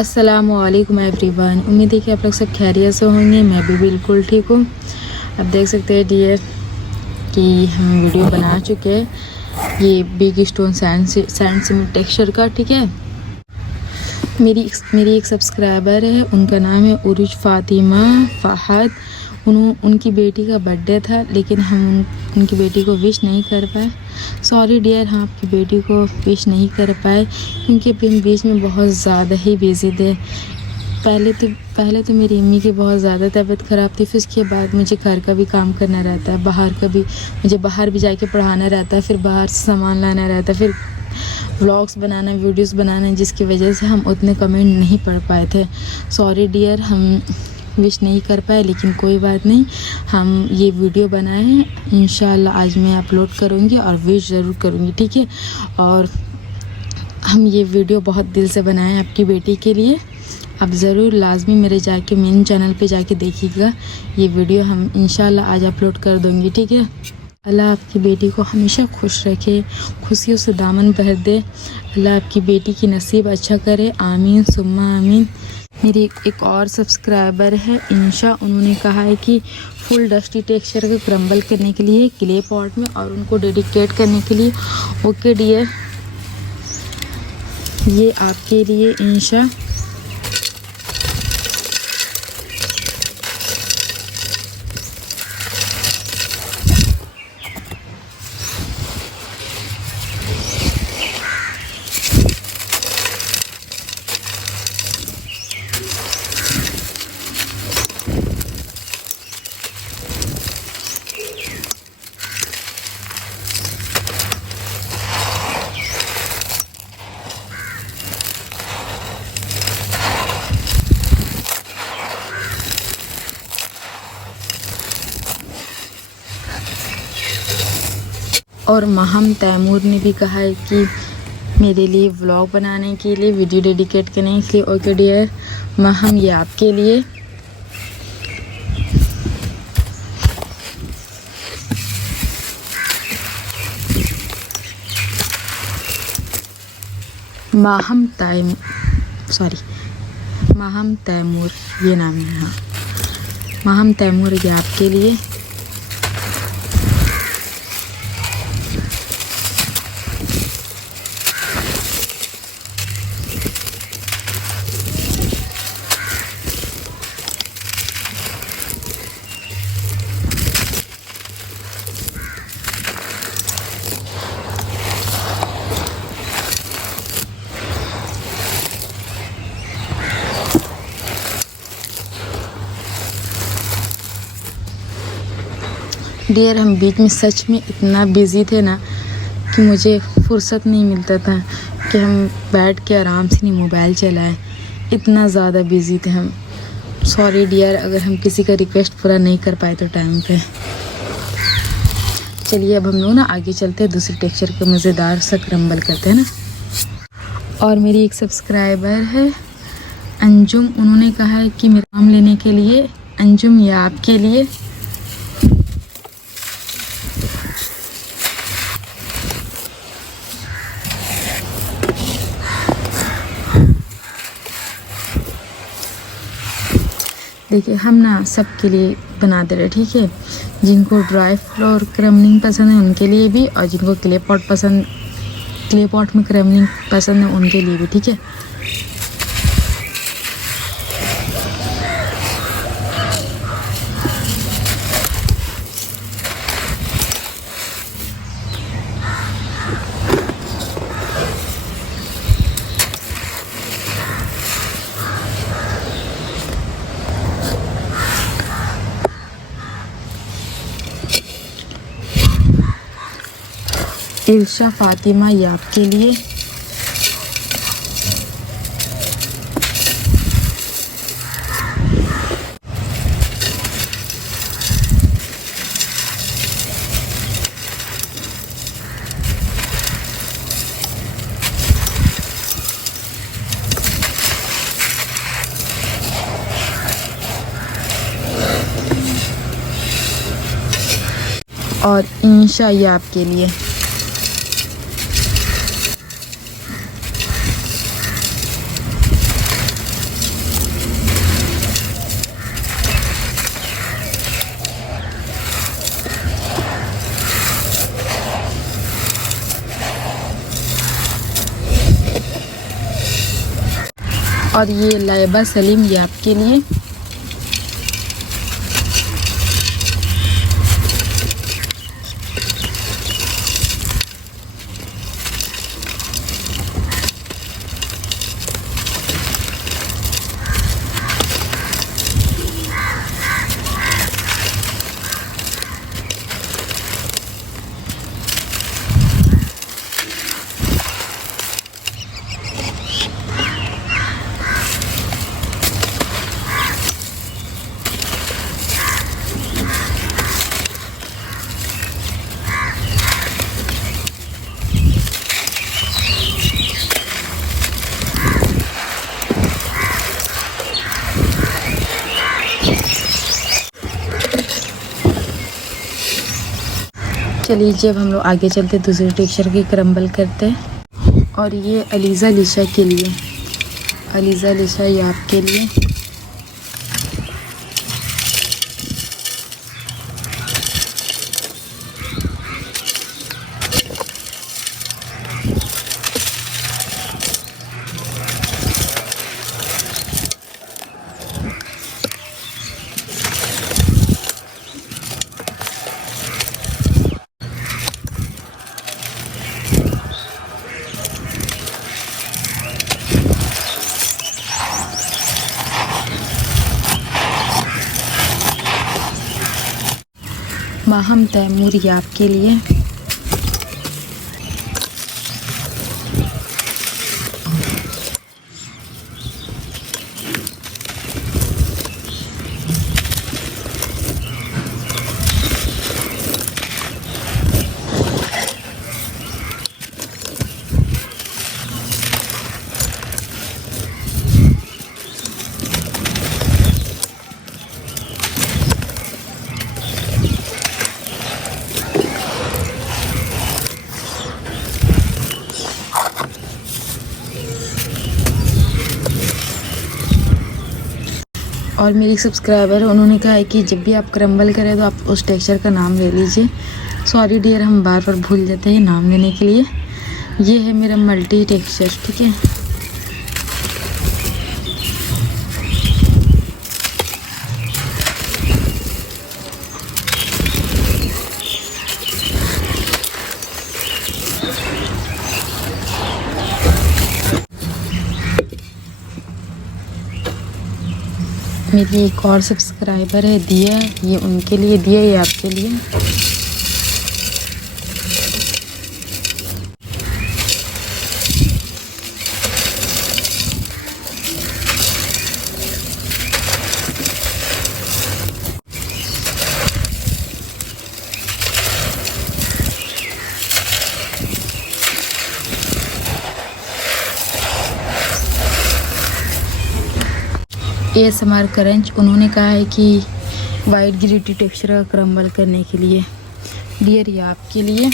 अस्सलामुअलैकुम एवरीवन। उम्मीद है कि आप लोग सब खैरियत से होंगे। मैं भी बिल्कुल ठीक हूँ। अब देख सकते हैं डियर कि हम वीडियो बना चुके हैं ये big stone sand cement texture का। ठीक है, मेरी एक सब्सक्राइबर है, उनका नाम है उरुज फातिमा फ़हद। उनकी बेटी का बर्थडे था, लेकिन हम उनकी बेटी को विश नहीं कर पाए। सॉरी डियर, हम आपकी बेटी को विश नहीं कर पाए क्योंकि अभी हम बीच में बहुत ज़्यादा ही बिज़ी थे। पहले तो मेरी अम्मी की बहुत ज़्यादा तबीयत ख़राब थी, फिर उसके बाद मुझे घर का भी काम करना रहता है, बाहर का भी मुझे बाहर भी जाके पढ़ाना रहता है, फिर बाहर से सामान लाना रहता है, फिर व्लॉग्स बनाना, वीडियोस बनाना, जिसकी वजह से हम उतने कमेंट नहीं पढ़ पाए थे। सॉरी डियर, हम विश नहीं कर पाए, लेकिन कोई बात नहीं, हम ये वीडियो बनाए हैं। इंशाल्लाह आज मैं अपलोड करूँगी और विश ज़रूर करूँगी। ठीक है, और हम ये वीडियो बहुत दिल से बनाए हैं आपकी बेटी के लिए। आप ज़रूर लाजमी मेरे मेन चैनल पे जाके देखिएगा, ये वीडियो हम इंशाल्लाह आज अपलोड कर दूँगी। ठीक है, अल्लाह आपकी बेटी को हमेशा खुश रखे, खुशियों से दामन भर दे। अल्लाह आपकी बेटी की नसीब अच्छा करे, आमीन सुम्मा आमीन। मेरी एक और सब्सक्राइबर है इंशा, उन्होंने कहा है कि फुल डस्टी टेक्सचर को क्रम्बल करने के लिए क्ले पॉट में और उनको डेडिकेट करने के लिए। ओके डियर, ये आपके लिए इंशा। और महम तैमूर ने भी कहा है कि मेरे लिए व्लॉग बनाने के लिए, वीडियो डेडिकेट करने के लिए। ओके डियर महम, ये आपके लिए। महम तैमूर ये नाम है। हाँ, महम तैमूर, ये आपके लिए। डियर, हम बीच में सच में इतना बिज़ी थे ना कि मुझे फुर्सत नहीं मिलता था कि हम बैठ के आराम से नहीं मोबाइल चलाएं, इतना ज़्यादा बिज़ी थे हम। सॉरी डियर अगर हम किसी का रिक्वेस्ट पूरा नहीं कर पाए तो टाइम पे। चलिए अब हम लोग ना आगे चलते हैं, दूसरे टेक्सचर के मज़ेदार सा क्रम्बल करते हैं ना। और मेरी एक सब्सक्राइबर है अंजुम, उन्होंने कहा है कि मेरा नाम लेने के लिए। अंजुम, ये आपके लिए। देखिए, हम ना सबके लिए बना दे रहे, ठीक है। जिनको ड्राई फ्लोर क्रम्बलिंग पसंद है उनके लिए भी, और जिनको क्ले पॉट में क्रम्बलिंग पसंद है उनके लिए भी। ठीक है, इल्शा फातिमा, ये आपके लिए। और इंशा, ये आपके लिए। और ये लाइबा सलीम, ये आपके लिए। चलिए जब हम लोग आगे चलते दूसरे टेक्सचर की क्रम्बल करते हैं। और ये अलीज़ा लिशा के लिए, अलीज़ा लिशा ये आपके लिए। माहम तैमूर ये आपके लिए। और मेरी सब्सक्राइबर उन्होंने कहा है कि जब भी आप क्रम्बल करें तो आप उस टेक्सचर का नाम ले लीजिए। सॉरी डियर, हम बार बार भूल जाते हैं नाम लेने के लिए। ये है मेरा मल्टी टेक्सचर, ठीक है। मेरी एक और सब्सक्राइबर है दिया, ये उनके लिए, दिया ये आपके लिए। ASMR करंज, उन्होंने कहा है कि वाइट ग्लिटी टेक्सचर का क्रम्बल करने के लिए। डियर ये आपके लिए।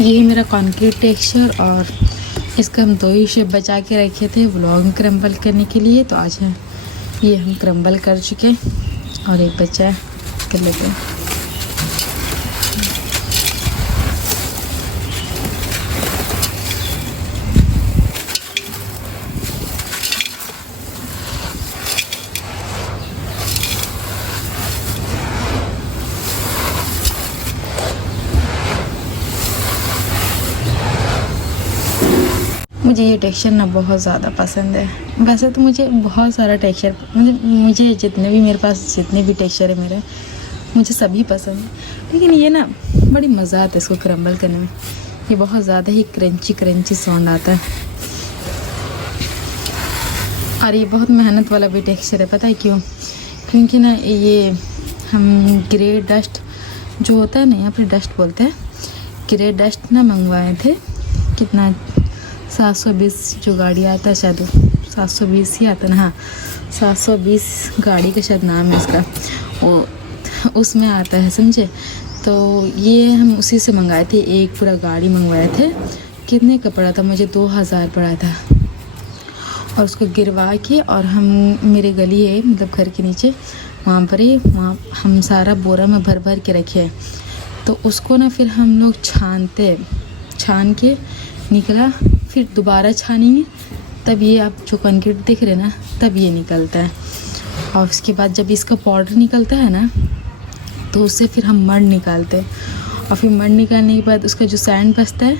ये है मेरा कॉन्क्रीट टेक्सचर और इसका हम 2 ही शेप बचा के रखे थे व्लॉग क्रम्बल करने के लिए। तो आज है ये हम क्रम्बल कर चुके और एक बचा है, कर लेते हैं। मुझे ये टेक्सचर ना बहुत ज़्यादा पसंद है। वैसे तो मुझे बहुत सारा टेक्सचर मुझे जितने भी मेरे पास जितने भी टेक्सचर है मेरे, मुझे सभी पसंद है, लेकिन ये ना बड़ी मज़ा आता है इसको क्रम्बल करने में। ये बहुत ज़्यादा ही क्रंची क्रंची साउंड आता है और ये बहुत मेहनत वाला भी टेक्सचर है। पता है क्यों? क्योंकि ना ये हम ग्रे डस्ट जो होता है ना, यहाँ पे डस्ट बोलते हैं, ग्रे डस्ट ना मंगवाए थे। कितना 720 जो गाड़ी आता है, शायद 720 ही आता है ना, हाँ 720 गाड़ी का शायद नाम है इसका, वो उसमें आता है, समझे। तो ये हम उसी से मंगाए थे, एक पूरा गाड़ी मंगवाए थे। कितने का पड़ा था? मुझे 2000 पड़ा था। और उसको गिरवा के और हम, मेरे गली है मतलब घर के नीचे, वहाँ पर ही, वहाँ हम सारा बोरा में भर भर के रखे हैं। तो उसको ना फिर हम लोग छान के निकला, फिर दोबारा छानेंगे तब ये आप जो कंक्रीट दिख रहे ना, तब ये निकलता है। और उसके बाद जब इसका पाउडर निकलता है ना, तो उससे फिर हम मड निकालते हैं। और फिर मड निकालने के बाद उसका जो सैंड बचता है,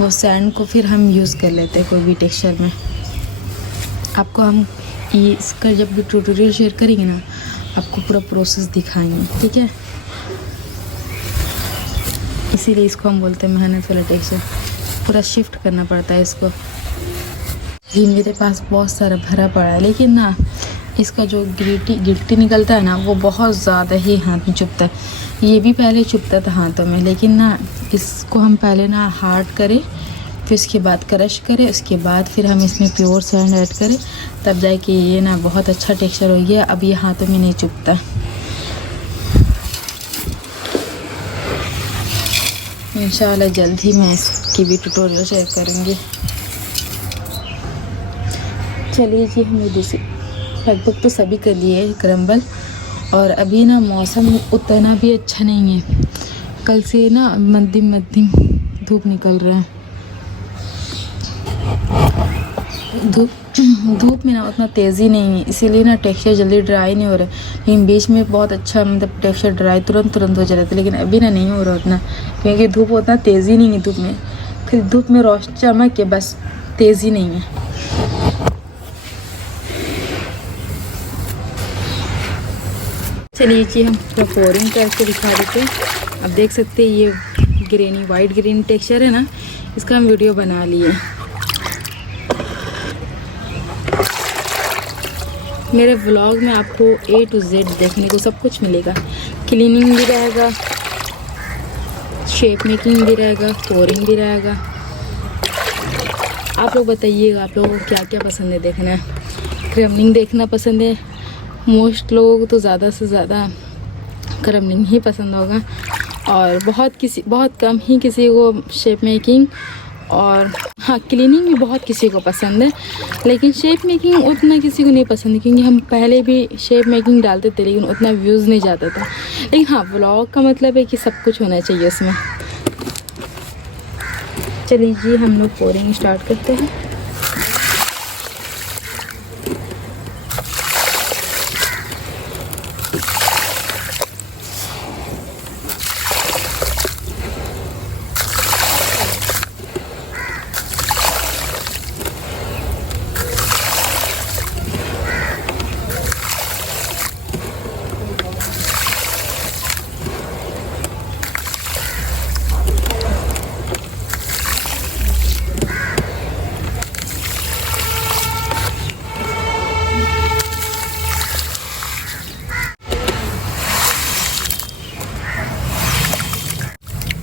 वो सैंड को फिर हम यूज़ कर लेते हैं कोई भी टेक्सचर में। आपको हम ये इसका जब भी ट्यूटोरियल शेयर करेंगे ना, आपको पूरा प्रोसेस दिखाएंगे, ठीक है। इसीलिए इसको हम बोलते हैं मेहनत वाला टेक्सचर। पूरा शिफ्ट करना पड़ता है इसको। ये मेरे पास बहुत सारा भरा पड़ा है, लेकिन ना इसका जो गिट्टी निकलता है ना, वो बहुत ज़्यादा ही हाथ में चुभता है। ये भी पहले चुभता था हाथों में, लेकिन ना इसको हम पहले ना हार्ड करें, फिर उसके बाद क्रश करें, उसके बाद फिर हम इसमें प्योर सैंड ऐड करें, तब जाके ये ना बहुत अच्छा टेक्सचर हो गया। अब ये हाथों में नहीं चुभता। इंशाल्लाह जल्द ही मैं इसकी भी ट्यूटोरियल शेयर करूँगी। चलिए जी, हमने दूसरी लगभग तो सभी कर लिए है क्रम्बल। और अभी ना मौसम उतना भी अच्छा नहीं है। कल से ना मध्यम धूप निकल रहा है। धूप में ना उतना तेज़ी नहीं है, इसीलिए ना टेक्सचर जल्दी ड्राई नहीं हो रहा है। लेकिन बीच में बहुत अच्छा मतलब टेक्सचर ड्राई तुरंत हो जा रहा था, लेकिन अभी ना नहीं हो रहा उतना, क्योंकि धूप उतना तेज़ी नहीं है। धूप में फिर धूप में रोशनी चमक के, बस तेज़ी नहीं है। चलिए जी, हम पूरा पोरिंग करके दिखा देते हैं। अब देख सकते हैं ये ग्रीनी वाइट ग्रीन टेक्सचर है ना, इसका हम वीडियो बना लिए। मेरे व्लॉग में आपको A to Z देखने को सब कुछ मिलेगा। क्लीनिंग भी रहेगा, शेप मेकिंग भी रहेगा, पोरिंग भी रहेगा। आप लोग बताइएगा आप लोगों को क्या क्या पसंद है देखना है। क्रम्बलिंग देखना पसंद है, मोस्ट लोगों को तो ज़्यादा से ज़्यादा क्रम्बलिंग ही पसंद होगा। और बहुत कम ही किसी को शेप मेकिंग, और हाँ क्लीनिंग भी बहुत किसी को पसंद है, लेकिन शेप मेकिंग उतना किसी को नहीं पसंद, क्योंकि हम पहले भी शेप मेकिंग डालते थे लेकिन उतना व्यूज़ नहीं जाता था। लेकिन हाँ, व्लॉग का मतलब है कि सब कुछ होना चाहिए उसमें। चलिए जी, हम लोग पोरिंग स्टार्ट करते हैं।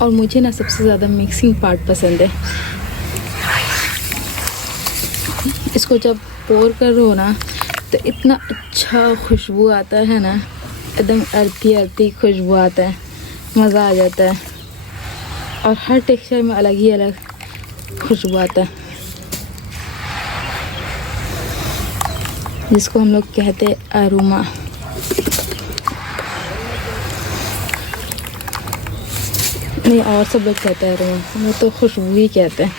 और मुझे ना सबसे ज़्यादा मिक्सिंग पार्ट पसंद है। इसको जब पोर करो ना, तो इतना अच्छा खुशबू आता है ना, एकदम अर्थी खुशबू आता है, मज़ा आ जाता है। और हर टेक्सचर में अलग ही अलग खुशबू आता है, जिसको हम लोग कहते हैं अरोमा। नहीं, और सब लोग कहते हैं अरोमा, वो तो खुशबू ही कहते हैं।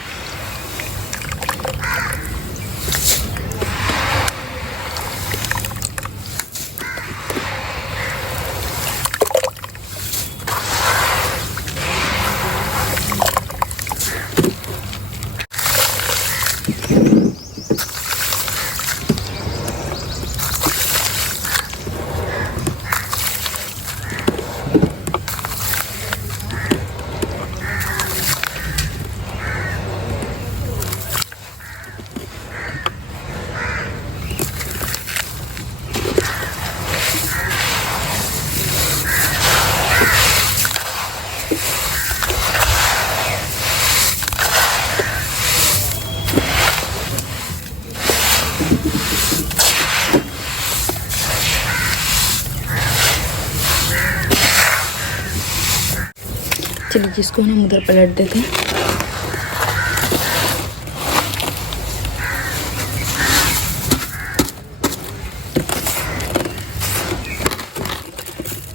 चलिए जिसको हम उधर पलट देते हैं।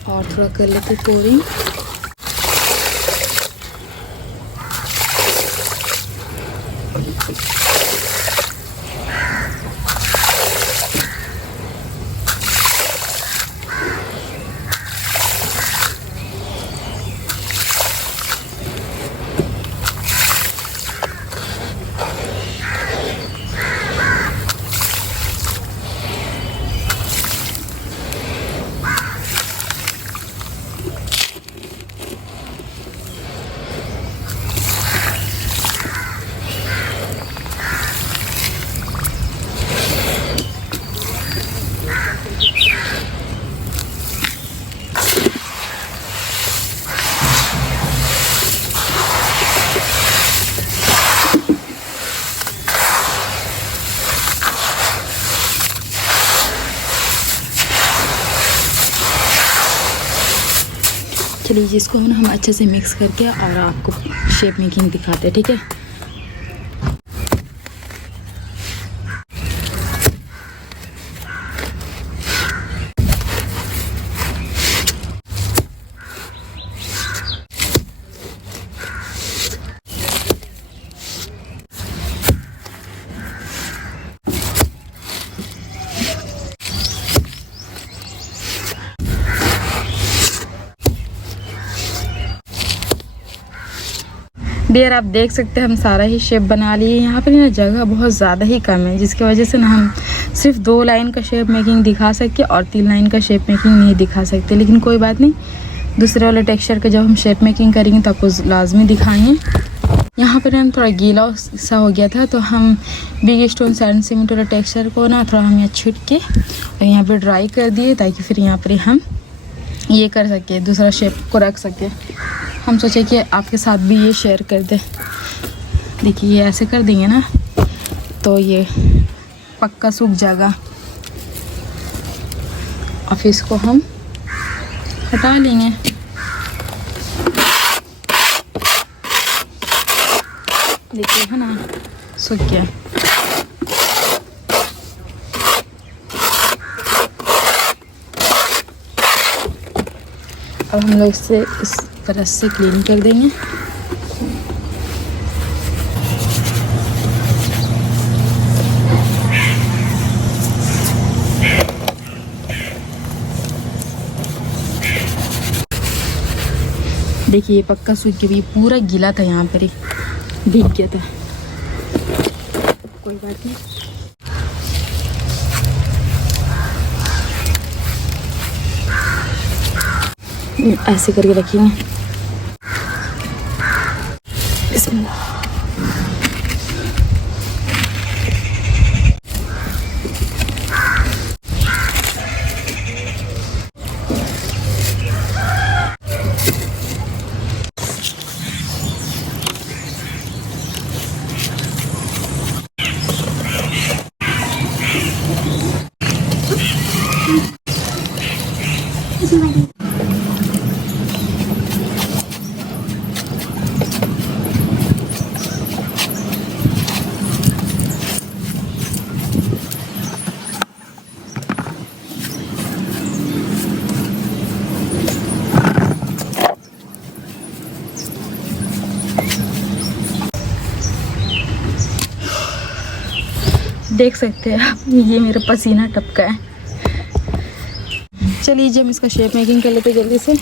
और थोड़ा कर लेते पोरिंग। चलिए जिसको हम अच्छे से मिक्स करके और आपको शेप मेकिंग दिखाते हैं, ठीक है। डियर आप देख सकते हैं हम सारा ही शेप बना लिए। यहाँ पर ना जगह बहुत ज़्यादा ही कम है, जिसकी वजह से ना हम सिर्फ 2 लाइन का शेप मेकिंग दिखा सकते और 3 लाइन का शेप मेकिंग नहीं दिखा सकते। लेकिन कोई बात नहीं, दूसरे वाले टेक्सचर का जब हम शेप मेकिंग करेंगे तो आपको लाजमी दिखाएंगे। यहाँ पर ना थोड़ा गीला सा हो गया था, तो हम बिग स्टोन सैंड सीमेंट वाला टेक्सचर को ना थोड़ा हम यहाँ छीट के और यहाँ पर ड्राई कर दिए, ताकि फिर यहाँ पर हम ये कर सके, दूसरा शेप को रख सके। हम सोचे कि आपके साथ भी ये शेयर कर दे। देखिए ये ऐसे कर देंगे ना तो ये पक्का सूख जाएगा। और फिर इसको हम हटा लेंगे। देखिए है ना, सूख गया। अब हम लोग इसे इस तरह से क्लीन कर देंगे। देखिए ये पक्का सूख के भी पूरा गीला था, यहाँ पर ही भीग गया था। कोई बात नहीं, ऐसे करके रखिए। देख सकते हैं आप, ये मेरा पसीना टपका है। चलिए जब हम इसका शेप मेकिंग कर लेते जल्दी से।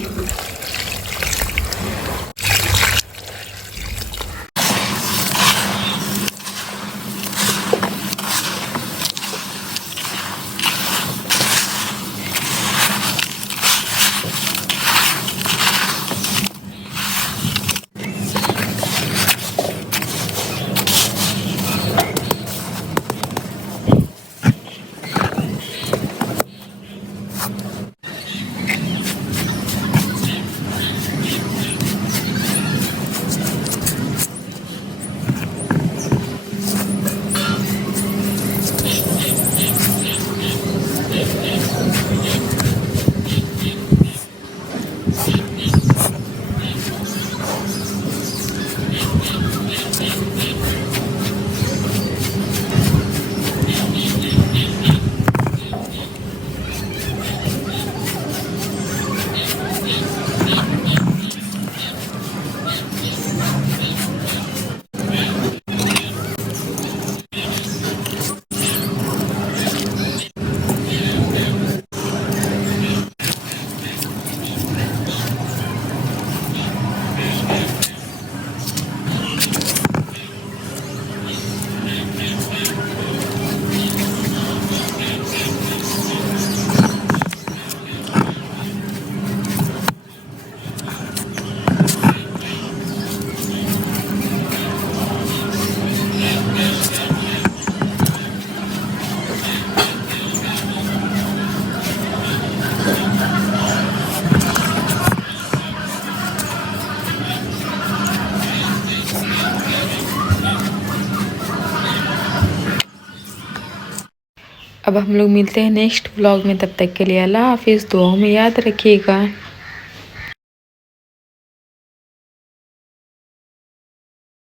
अब हम लोग मिलते हैं नेक्स्ट व्लॉग में, तब तक के लिए अल्लाह हाफिज़, दुआओं में याद रखिएगा।